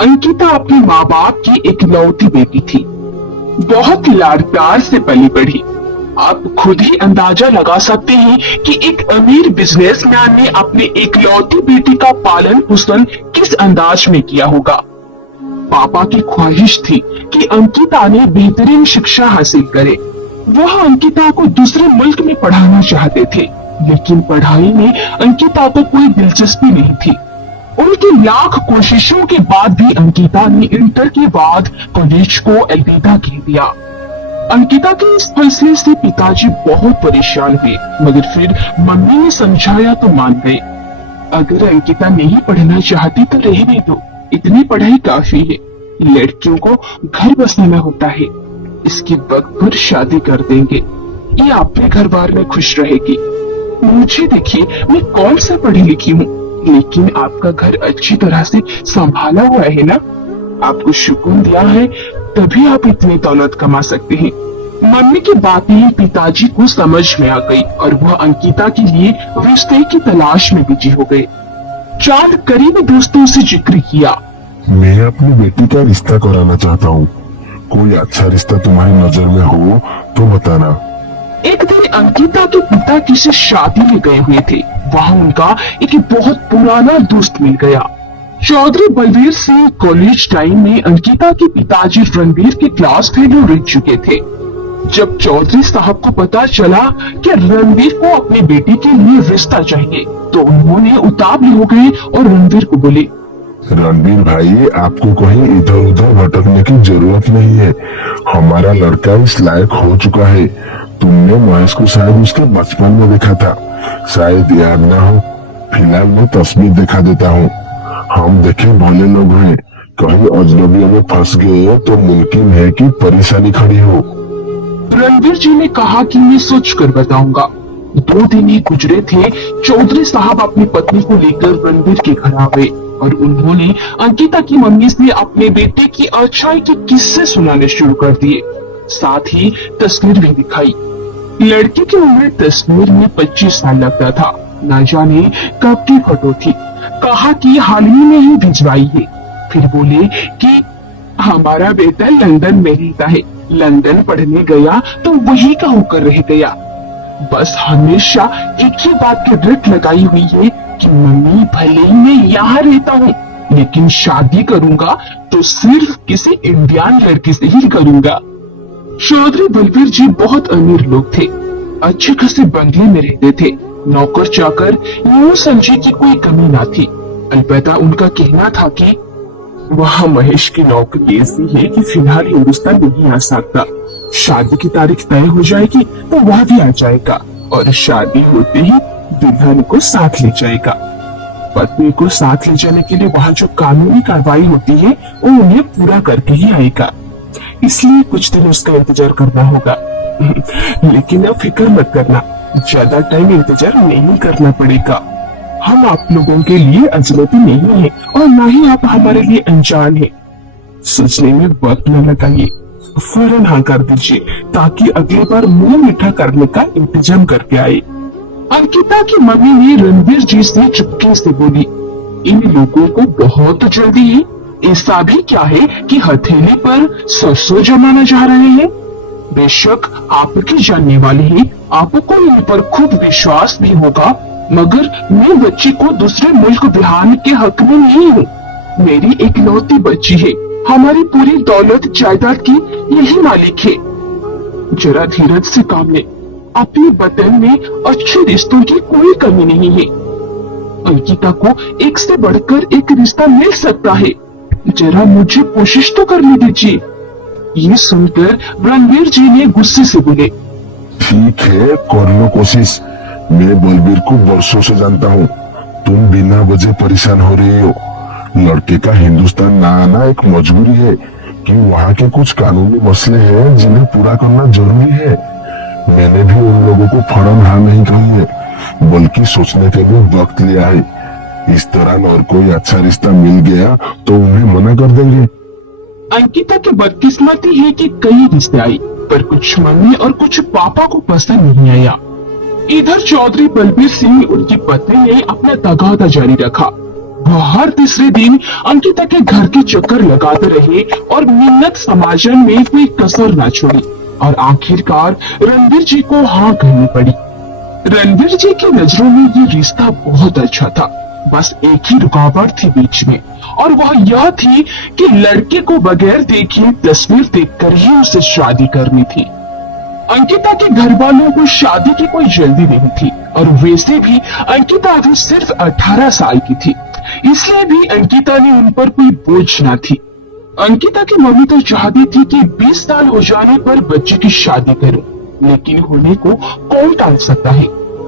अंकिता अपने माँ बाप की इकलौती बेटी थी। बहुत लाड प्यार से पली बढ़ी। आप खुद ही अंदाजा लगा सकते हैं कि एक अमीर बिजनेसमैन ने अपने इकलौती बेटी का पालन पोषण किस अंदाज में किया होगा। पापा की ख्वाहिश थी कि अंकिता ने बेहतरीन शिक्षा हासिल करे। वह अंकिता को दूसरे मुल्क में पढ़ाना चाहते थे, लेकिन पढ़ाई में अंकिता को कोई दिलचस्पी नहीं थी। उनकी लाख कोशिशों के बाद भी अंकिता ने इंटर के बाद कॉलेज को अलविदा कह दिया। अंकिता के इस फैसले से पिताजी बहुत परेशान हुए, मगर फिर मम्मी ने समझाया तो मान गए। अगर अंकिता नहीं पढ़ना चाहती तो रहने दो, इतनी पढ़ाई काफी है। लड़कियों को घर बसाना होता है, इसके वक्त पर शादी कर देंगे, ये अपने घर बार में खुश रहेगी। मुझे देखिए, मैं कौन सा पढ़ी लिखी हूँ, लेकिन आपका घर अच्छी तरह से संभाला हुआ है ना। आपको सुकून दिया है, तभी आप इतनी दौलत कमा सकते हैं। मम्मी की बातें पिताजी को समझ में आ गई और वह अंकिता के लिए रिश्ते की तलाश में बिजी हो गए। चांद करीबी दोस्तों से जिक्र किया, मैं अपनी बेटी का रिश्ता कराना चाहता हूँ। कोई अच्छा रिश्ता तुम्हारी नजर में हो तो बताना। एक दिन अंकिता के पिता किसी शादी में गए हुए थे। वहाँ उनका एक बहुत पुराना दोस्त मिल गया। चौधरी बलवीर सिंह कॉलेज टाइम में अंकिता के पिताजी रणवीर के क्लास फेलो रह चुके थे। जब चौधरी साहब को पता चला कि रणवीर को अपनी बेटी के लिए रिश्ता चाहिए, तो उन्होंने उतावले हो गए और रणवीर को बोले, रणवीर भाई, आपको कहीं इधर उधर भटकने की जरूरत नहीं है। हमारा लड़का इस लायक हो चुका है। तुमने महेश को शायद उसके बचपन में देखा था, शायद याद ना हो। फिलहाल मैं तस्वीर दिखा देता हूँ। हम देखे भले लोग हैं, कहीं अजनबियों में फंस गए तो मुमकिन है कि परेशानी खड़ी हो। रणवीर जी ने कहा कि मैं सोच कर बताऊंगा। 2 दिन ही गुजरे थे, चौधरी साहब अपनी पत्नी को लेकर रणवीर के घर आ गए और उन्होंने अंकिता की मम्मी से अपने बेटे की अच्छाई के किस्से सुनाने शुरू कर दिए। साथ ही तस्वीर भी दिखाई। लड़की की उम्र तस्वीर में 25 साल लगता था। न जाने कब की फोटो थी। कहा कि हाल ही में ही भिजवाई है। फिर बोले कि हमारा बेटा लंदन में रहता है, लंदन पढ़ने गया तो वही का होकर रह गया। बस हमेशा एक ही बात की रट लगाई हुई है कि मम्मी, भले ही मैं यहाँ रहता हूँ, लेकिन शादी करूंगा तो सिर्फ किसी इंडियन लड़की से ही करूंगा। चौधरी बलवीर जी बहुत अमीर लोग थे। अच्छे खासे बंगले में रहते थे। नौकर चाकर यूं समझे कि कोई कमी ना थी। अलबत्ता उनका कहना था कि वहाँ महेश की नौकरी ऐसी है कि फिलहाल हिंदुस्तान नहीं आ सकता। शादी की तारीख तय हो जाएगी तो वह भी आ जाएगा और शादी होते ही दुल्हन को साथ ले जाएगा। पत्नी को साथ ले जाने के लिए वहाँ जो कानूनी कार्रवाई होती है वो उन्हें पूरा करके ही आएगा, इसलिए कुछ दिन उसका इंतजार करना होगा। लेकिन अब फिक्र मत करना, ज्यादा टाइम इंतजार नहीं करना पड़ेगा। हम आप लोगों के लिए अजनबी नहीं है और न ही आप हमारे लिए अनजान है। सोचने में वक्त न लगाइए, फौरन हाँ कर दीजिए ताकि अगली बार मुंह मीठा करने का इंतजाम करके आए। अंकिता की मम्मी ने रणवीर जी से चुपके से बोली, इन लोगों को बहुत जल्दी है। ऐसा भी क्या है कि हथेली पर 100 जमाना चाह रहे हैं। बेशक आपकी जानने वाले हैं, आपको इन पर खूब विश्वास भी होगा, मगर मैं बच्ची को दूसरे मुल्क बिहार के हक में नहीं हूँ। मेरी इकलौती बच्ची है, हमारी पूरी दौलत जायदाद की यही मालिक है। जरा धीरज से काम लें, अपने वतन में अच्छे रिश्तों की कोई कमी नहीं है। अंकिता को एक से बढ़कर एक रिश्ता मिल सकता है, जरा मुझे कोशिश तो करने दीजिए। ये सुनकर रणवीर जी ने गुस्से से बोले, ठीक है, कर लो कोशिश। मैं बलबीर को वर्षों से जानता हूँ। तुम बिना वजह परेशान हो रही हो। लड़के का हिंदुस्तान ना आना एक मजबूरी है कि वहाँ के कुछ कानूनी मसले हैं जिन्हें पूरा करना जरूरी है। मैंने भी उन लोगों को फौरन हाँ नहीं कही है, बल्कि सोचने के लिए वक्त लिया है। इस दौरान और कोई अच्छा रिश्ता मिल गया तो उन्हें मना कर देंगे। अंकिता की बदकिस्मती है कि कई रिश्ते आई, पर कुछ मम्मी और कुछ पापा को पसंद नहीं आया। इधर चौधरी बलबीर सिंह उनकी पत्नी ने अपना तगादा जारी रखा। वह हर तीसरे दिन अंकिता के घर के चक्कर लगाते रहे और मिन्नत समाजन में कोई कसर न छोड़ी और आखिरकार रणवीर जी को हाँ कहनी पड़ी। रणवीर जी की नजरों में ये रिश्ता बहुत अच्छा था। बस एक ही रुकावट थी बीच में, और वह यह थी कि लड़के को बगैर देखे तस्वीर देखकर ही उसे शादी करनी थी। अंकिता के घर वालों को शादी की कोई जल्दी नहीं थी, और वैसे भी अंकिता अभी सिर्फ 18 साल की थी, इसलिए भी अंकिता ने उन पर कोई बोझ न थी। अंकिता की मम्मी तो चाहती थी कि 20 साल हो जाने पर बच्चे की शादी करूं, लेकिन होने को कौन टाल सकता है।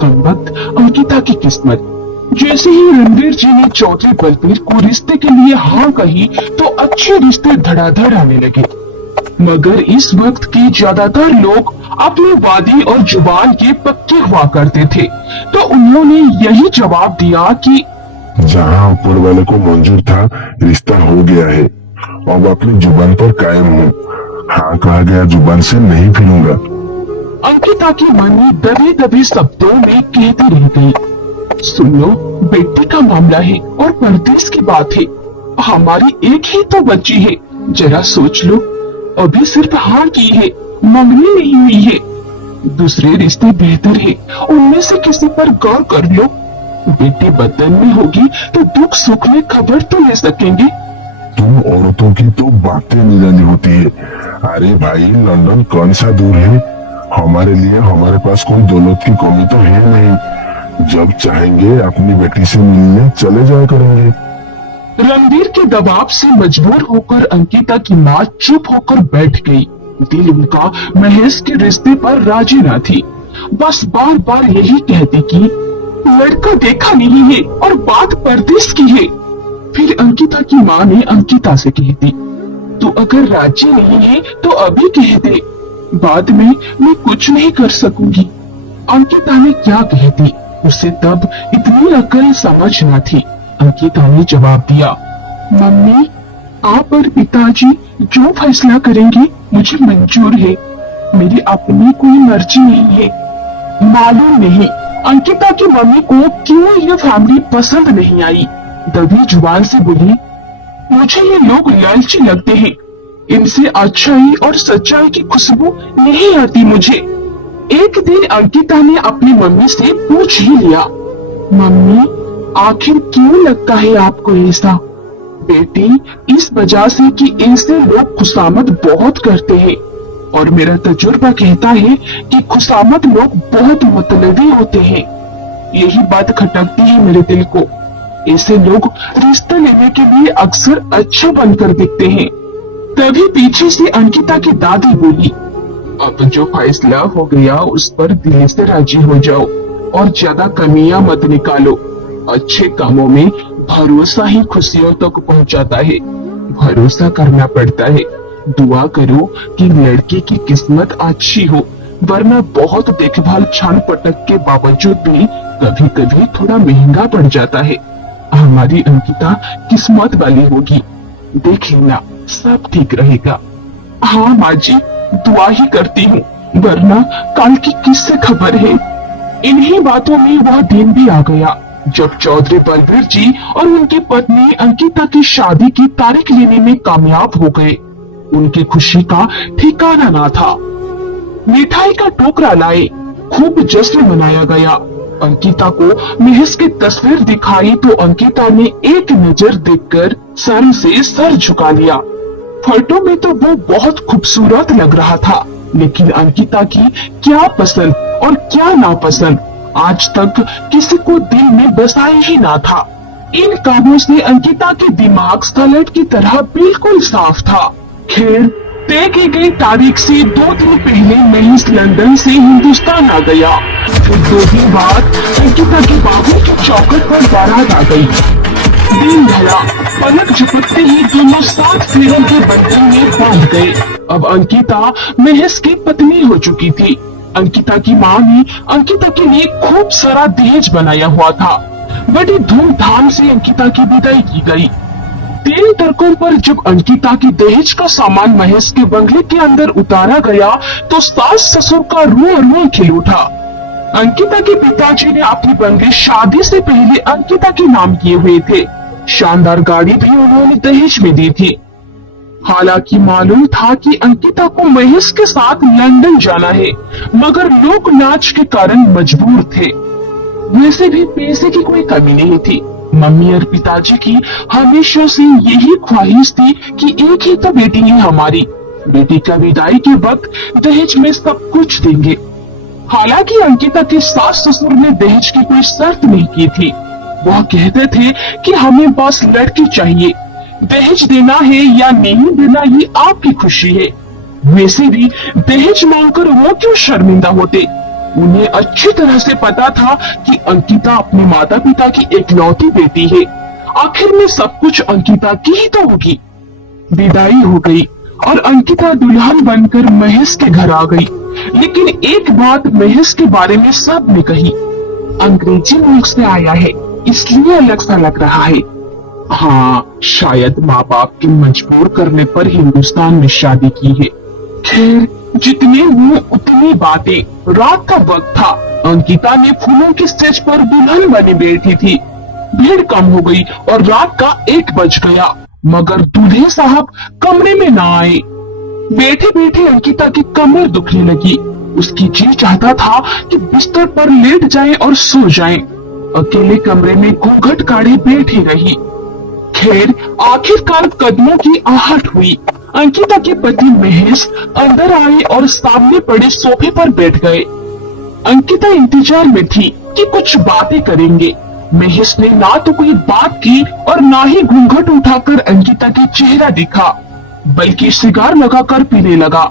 कमबख्त अंकिता की किस्मत। जैसे ही रणवीर जी ने चौधरी बलबीर को रिश्ते के लिए हाँ कही तो अच्छे रिश्ते धड़ाधड़ आने लगे। मगर इस वक्त के ज्यादातर लोग अपने वादी और जुबान के पक्के हुआ करते थे, तो उन्होंने यही जवाब दिया कि जहाँ ऊपर वाले को मंजूर था रिश्ता हो गया है, अब अपनी जुबान पर कायम हूँ। हाँ कहा गया जुबान से नहीं फिरूंगा। अंकिता की मम्मी दबे दबे शब्दों में कहती रह गई, सुन लो, बेटी का मामला है और परदेश की बात है। हमारी एक ही तो बच्ची है, जरा सोच लो। अभी सिर्फ हाँ की है, मंगनी नहीं हुई है। दूसरे रिश्ते बेहतर है, उनमें से किसी पर गौर कर लो। बेटी वतन में होगी तो दुख सुख में खबर तो ले सकेंगे। तुम औरतों की तो बातें निराली होती है। अरे भाई, लंदन कौन सा दूर है? हमारे लिए हमारे पास कोई दौलत की कमी तो है नहीं। जब चाहेंगे अपनी बेटी से मिलने चले जाया करेंगे। रणवीर के दबाव से मजबूर होकर अंकिता की माँ चुप होकर बैठ गई। दिल उनका महेश के रिश्ते पर राजी न थी, बस बार बार यही कहती कि लड़का देखा नहीं है और बात परदेश की है। फिर अंकिता की माँ ने अंकिता से कह दी, तू अगर राजी नहीं है तो अभी कह दे, बाद में मैं कुछ नहीं कर सकूंगी। अंकिता ने क्या कह दी, उसे तब इतनी अकल समझ न थी। अंकिता ने जवाब दिया, मम्मी, आप और पिताजी जो फैसला करेंगे मुझे मंजूर है। मेरी अपनी कोई मर्जी नहीं है। मालूम नहीं अंकिता की मम्मी को क्यों ये फैमिली पसंद नहीं आई। दबी जुबान से बोली, मुझे ये लोग लालची लगते हैं। इनसे अच्छाई और सच्चाई की खुशबू नहीं आती मुझे। एक दिन अंकिता ने अपनी मम्मी से पूछ ही लिया, मम्मी, आखिर क्यों लगता है आपको ऐसा? बेटी, इस वजह से कि ऐसे लोग खुशामद बहुत करते हैं, और मेरा तजुर्बा कहता है कि खुशामद लोग बहुत मतलबी होते हैं। यही बात खटकती है मेरे दिल को। ऐसे लोग रिश्ता लेने के लिए अक्सर अच्छा बनकर दिखते हैं। तभी पीछे से अंकिता की दादी बोली, अब जो फैसला हो गया उस पर दिल से राजी हो जाओ और ज्यादा कमियां मत निकालो। अच्छे कामों में भरोसा ही खुशियों तक पहुंचाता है। भरोसा करना पड़ता है। दुआ करो कि लड़के की किस्मत अच्छी हो, वरना बहुत देखभाल छान पटक के बावजूद भी कभी कभी थोड़ा महंगा पड़ जाता है। हमारी अंकिता किस्मत वाली होगी, देख लेना सब ठीक रहेगा। हाँ माँ जी, दुआ ही करती हूँ, वरना कल की किससे खबर है। इन्हीं बातों में वह दिन भी आ गया जब चौधरी बलबीर जी और उनकी पत्नी अंकिता की शादी की तारीख लेने में कामयाब हो गए। उनकी खुशी का ठिकाना ना था। मिठाई का टोकरा लाए, खूब जश्न मनाया गया। अंकिता को महेश की तस्वीर दिखाई तो अंकिता ने एक नजर देखकर सर से सर झुका लिया। फोटो में तो वो बहुत खूबसूरत लग रहा था, लेकिन अंकिता की क्या पसंद और क्या नापसंद आज तक किसी को दिल में बसाया ही ना था। इन कामों से अंकिता के दिमाग सलट की तरह बिल्कुल साफ था। खैर, तय की गई तारीख से 2 दिन पहले महेश लंदन से हिंदुस्तान आ गया। फिर 2 दिन बाद अंकिता की बाबू की चौखट पर बारात आ गई। दिन ढला, पलक झपकते ही दोनों साथ फेरों के बंधन में बांध गए। अब अंकिता महेश की पत्नी हो चुकी थी। अंकिता की माँ ने अंकिता के लिए खूब सारा दहेज बनाया हुआ था। बड़ी धूमधाम से अंकिता की विदाई की गई। 3 तर्कों पर जब अंकिता की दहेज का सामान महेश के बंगले के अंदर उतारा गया तो सास ससुर का रुआ खिल उठा। अंकिता के पिताजी ने अपने बंगले शादी से पहले अंकिता के नाम किए हुए थे। शानदार गाड़ी भी उन्होंने दहेज में दी थी। हालांकि मालूम था कि अंकिता को महेश के साथ लंदन जाना है, मगर लोक नाच के कारण मजबूर थे। वैसे भी पैसे की कोई कमी नहीं थी। मम्मी और पिताजी की हमेशा से यही ख्वाहिश थी कि एक ही तो बेटी है हमारी, बेटी का विदाई के वक्त दहेज में सब कुछ देंगे। हालांकि अंकिता के सास ससुर ने दहेज की कोई शर्त नहीं की थी। वह कहते थे कि हमें बस लड़की चाहिए, दहेज देना है या नहीं देना ये आपकी खुशी है। वैसे भी दहेज मांगकर वो क्यों शर्मिंदा होते। उन्हें अच्छी तरह से पता था कि अंकिता अपने माता पिता की एकलौती बेटी है। आखिर में सब कुछ अंकिता की ही तो होगी। विदाई हो गई और अंकिता दुल्हन बनकर महेश के घर आ गई। लेकिन एक बात महेश के बारे में सबने कही, अंग्रेजी मुल्क से आया है इसलिए अलग सा लग रहा है। हाँ, शायद माँ बाप के मजबूर करने पर हिंदुस्तान में शादी की है। खैर, जितने मुंह उतनी बातें। रात का वक्त था। अंकिता ने फूलों के स्टेज पर दुल्हन बनी बैठी थी। भीड़ कम हो गई और रात का 1 बज गया, मगर दूल्हे साहब कमरे में ना आए। बैठे बैठे अंकिता की कमर दुखने लगी। उसकी जी चाहता था कि बिस्तर पर लेट जाए और सो जाए। अकेले कमरे में घूंघट काढ़े बैठी रही। खैर, आखिरकार कदमों की आहट हुई। अंकिता के पति महेश अंदर आए और सामने पड़े सोफे पर बैठ गए। अंकिता इंतजार में थी कि कुछ बातें करेंगे। महेश ने ना तो कोई बात की और ना ही घूंघट उठाकर अंकिता के चेहरा दिखा, बल्कि सिगार लगाकर पीने लगा।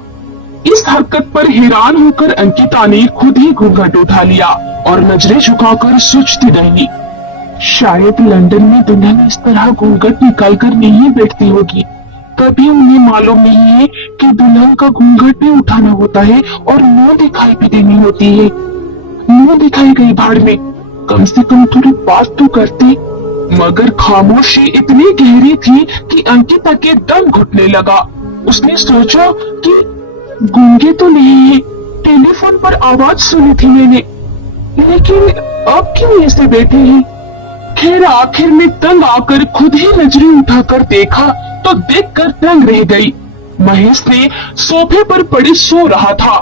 इस हरकत पर हैरान होकर अंकिता ने खुद ही घूंघट उठा लिया और नजरें झुकाकर सोचती रही, शायद लंदन में दुल्हन इस तरह घूंघट निकालकर नहीं बैठती होगी। कभी उन्हें मालूम नहीं है कि दुल्हन का घूंघट भी उठाना होता है और मुंह दिखाई भी देनी होती है। मुंह दिखाई गई भाड़ में, कम से कम थोड़ी बात तो करती। मगर खामोशी इतनी गहरी थी कि अंकिता के दम घुटने लगा। उसने सोचा कि गूंगे तो नहीं है, टेलीफोन पर आवाज सुनी थी मैंने, लेकिन अब क्यों ऐसे बैठे हैं। खैर, आखिर में तंग आकर खुद ही नजरें उठाकर देखा तो देखकर दंग रह गई। महेश ने सोफे पर पड़े सो रहा था।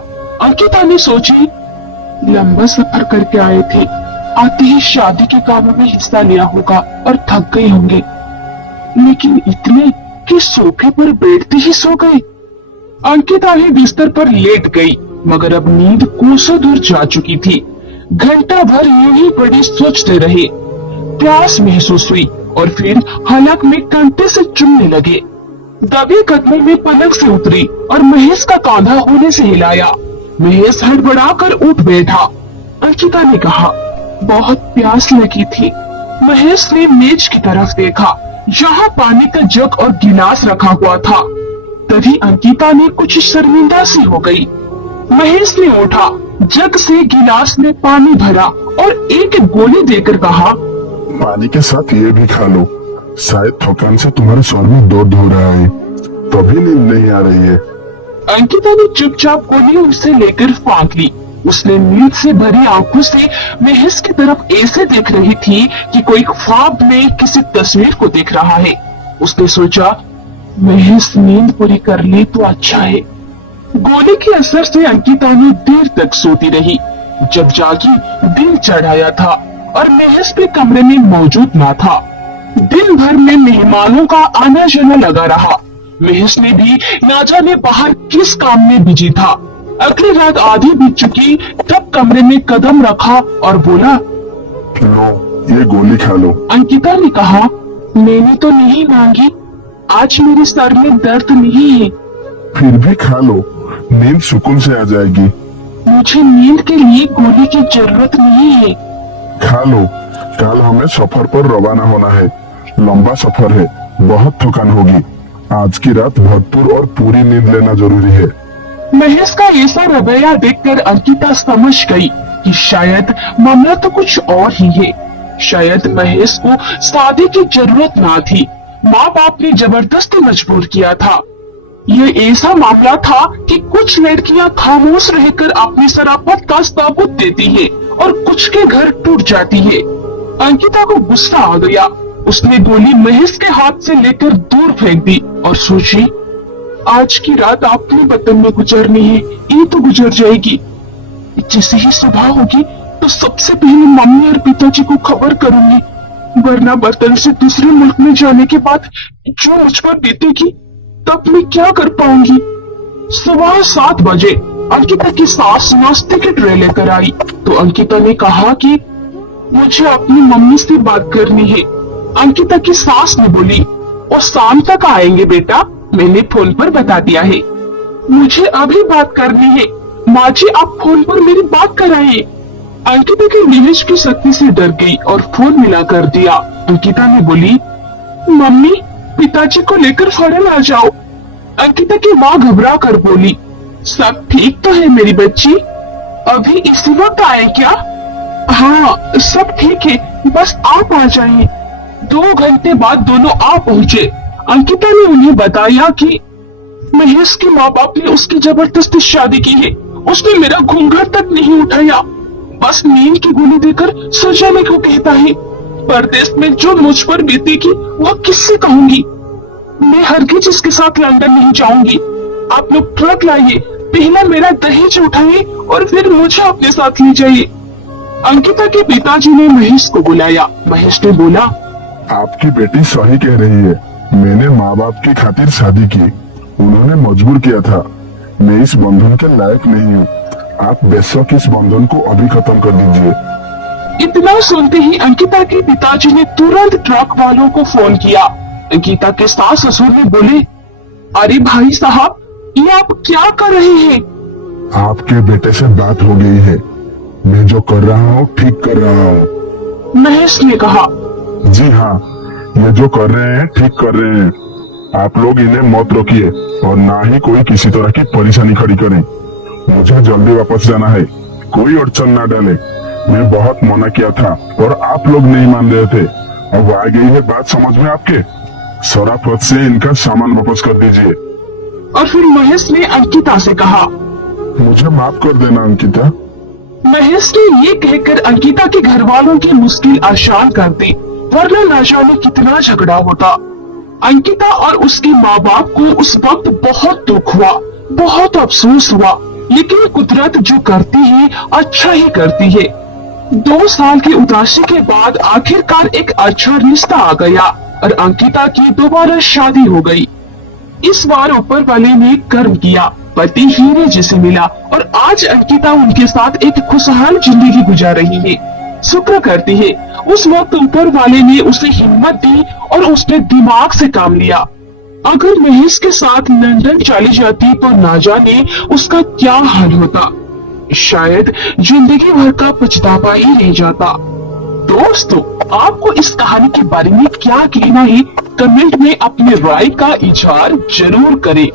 अंकिता ने सोची, लंबा सफर करके आए थे, आते ही शादी के कामों में हिस्सा लिया होगा और थक गए होंगे, लेकिन इतने कि सोफे पर बैठते ही सो गए। अंकिता ही बिस्तर पर लेट गई, मगर अब नींद कोसों दूर जा चुकी थी। घंटा भर यूं ही पड़ी सोचते रहे। प्यास महसूस हुई और फिर हलक में कंटे से चुमने लगे। दबे कदमों में पलक से उतरी और महेश का कांधा होने से हिलाया। महेश हड़बड़ाकर उठ बैठा। अंकिता ने कहा, बहुत प्यास लगी थी। महेश ने मेज की तरफ देखा, जहाँ पानी का जग और गिलास रखा हुआ था। तभी अंकिता ने कुछ शर्मिंदा सी हो गई। महेश ने उठा, जग से गिलास में पानी भरा और एक गोली देकर कहा, पानी के साथ ये भी खा लो, शायद थकान से तुम्हारे सर में दर्द हो रहा है, तभी नींद नहीं आ रही है। अंकिता ने चुपचाप गोली उससे लेकर फांक ली। उसने नींद से भरी आंखों से महेश की तरफ ऐसे देख रही थी कि कोई ख्वाब में किसी तस्वीर को देख रहा है। उसने सोचा, महेश नींद पूरी कर ली तो अच्छा है। गोली के असर से अंकिता ने देर तक सोती रही। जब जागी, दिन चढ़ाया था और महेश भी कमरे में मौजूद न था। दिन भर में मेहमानों का आना जाना लगा रहा। महेश ने भी ना जाने बाहर किस काम में बिजी था। अगली रात आधी बीत चुकी तब कमरे में कदम रखा और बोला, लो, ये गोली खा लो। अंकिता ने कहा, मैंने तो नहीं मांगी, आज मेरे सर में दर्द नहीं है। फिर भी खा लो, नींद सुकून से आ जाएगी। मुझे नींद के लिए गोली की जरूरत नहीं है। खा लो, कल हमें सफर पर रवाना होना है। लंबा सफर है, बहुत थकान होगी। आज की रात भरपूर और पूरी नींद लेना जरूरी है। महेश का ऐसा रवैया देखकर अंकिता समझ गई कि शायद मामला तो कुछ और ही है। शायद महेश को शादी की जरूरत ना थी, माँ बाप ने जबरदस्ती मजबूर किया था। ये ऐसा मामला था कि कुछ लड़कियां खामोश रहकर अपनी शराफत का सबूत देती है और कुछ के घर टूट जाती है। अंकिता को गुस्सा आ गया। उसने गोली महेश के हाथ से लेकर दूर फेंक दी और सोची, आज की रात अपने वतन में गुजरनी है, ये तो गुजर जाएगी। जैसे ही सुबह होगी तो सबसे पहले मम्मी और पिताजी को खबर करूंगी, वरना वतन से दूसरे मुल्क में जाने के बाद जो मुझ पर बीतेगी तब मैं क्या कर पाऊंगी। सुबह 7 बजे अंकिता की सास नाश्ते की ट्रे लेकर आई तो अंकिता ने कहा कि मुझे अपनी मम्मी से बात करनी है। अंकिता की सास ने बोली, और शाम तक आएंगे बेटा, मैंने फोन पर बता दिया है। मुझे अभी बात करनी है माँ जी, आप फोन पर मेरी बात कराइए। अंकिता की नीरज की शक्ति से डर गई और फोन मिला कर दिया। अंकिता ने बोली, मम्मी पिताजी को लेकर फौरन आ जाओ। अंकिता की माँ घबरा कर बोली, सब ठीक तो है मेरी बच्ची, अभी इसी वक्त आए क्या? हाँ सब ठीक है, बस आप आ जाइए। 2 घंटे बाद दोनों आ पहुँचे। अंकिता ने उन्हें बताया कि महेश के माँ बाप ने उसकी जबरदस्ती शादी की है, उसने मेरा घूंघट तक नहीं उठाया, बस नींद की गोली देकर सो जाने को कहता है। परदेश में जो मुझ पर बीतेगी वह किससे कहूंगी। मैं हरगिज इसके साथ लंदन नहीं जाऊंगी। आप लोग ट्रक लाइए, पहला मेरा दहेज उठाइए और फिर मुझे अपने साथ ले जाइए। अंकिता के पिताजी ने महेश को बुलाया। महेश ने बोला, आपकी बेटी सही कह रही है, मैंने माँ बाप की खातिर शादी की, उन्होंने मजबूर किया था, मैं इस बंधन के लायक नहीं हूँ, आप बेशक इस बंधन को अभी खत्म कर दीजिए। इतना सुनते ही अंकिता के पिताजी ने तुरंत ट्रक वालों को फोन किया। अंकिता के सास ससुर ने बोले, अरे भाई साहब ये आप क्या कर रहे हैं? आपके बेटे से बात हो गई है, मैं जो कर रहा हूँ ठीक कर रहा हूँ। महेश ने कहा, जी हाँ, ये जो कर रहे हैं ठीक कर रहे हैं, आप लोग इन्हें मत रोकिए और ना ही कोई किसी तरह की परेशानी खड़ी करें। मुझे जल्दी वापस जाना है, कोई अड़चन ना डाले। मैं बहुत मना किया था और आप लोग नहीं मान रहे थे, अब आ गई है बात समझ में आपके। शराफत से इनका सामान वापस कर दीजिए। और फिर महेश ने अंकिता से कहा, मुझे माफ कर देना अंकिता। महेश ने ये कहकर अंकिता के घर वालों की मुश्किल आसान कर दी, वरना न जाने कितना झगड़ा होता। अंकिता और उसके माँ बाप को उस वक्त बहुत दुख हुआ, बहुत अफसोस हुआ, लेकिन कुदरत जो करती है अच्छा ही करती है। 2 साल की उदासी के बाद आखिरकार एक अच्छा रिश्ता आ गया और अंकिता की दोबारा शादी हो गई। इस बार ऊपर वाले ने कर्म किया, पति हीरे जैसे मिला और आज अंकिता उनके साथ एक खुशहाल जिंदगी गुजार रही है। शुक्र करती है उस वक्त ऊपर वाले ने उसे हिम्मत दी और उसने दिमाग से काम लिया। अगर महेश के साथ लंदन चली जाती तो ना जाने उसका क्या हाल होता, शायद जिंदगी भर का पछतावा ही रह जाता। दोस्तों, आपको इस कहानी के बारे में क्या कहना है, कमेंट में अपने राय का इजहार जरूर करें।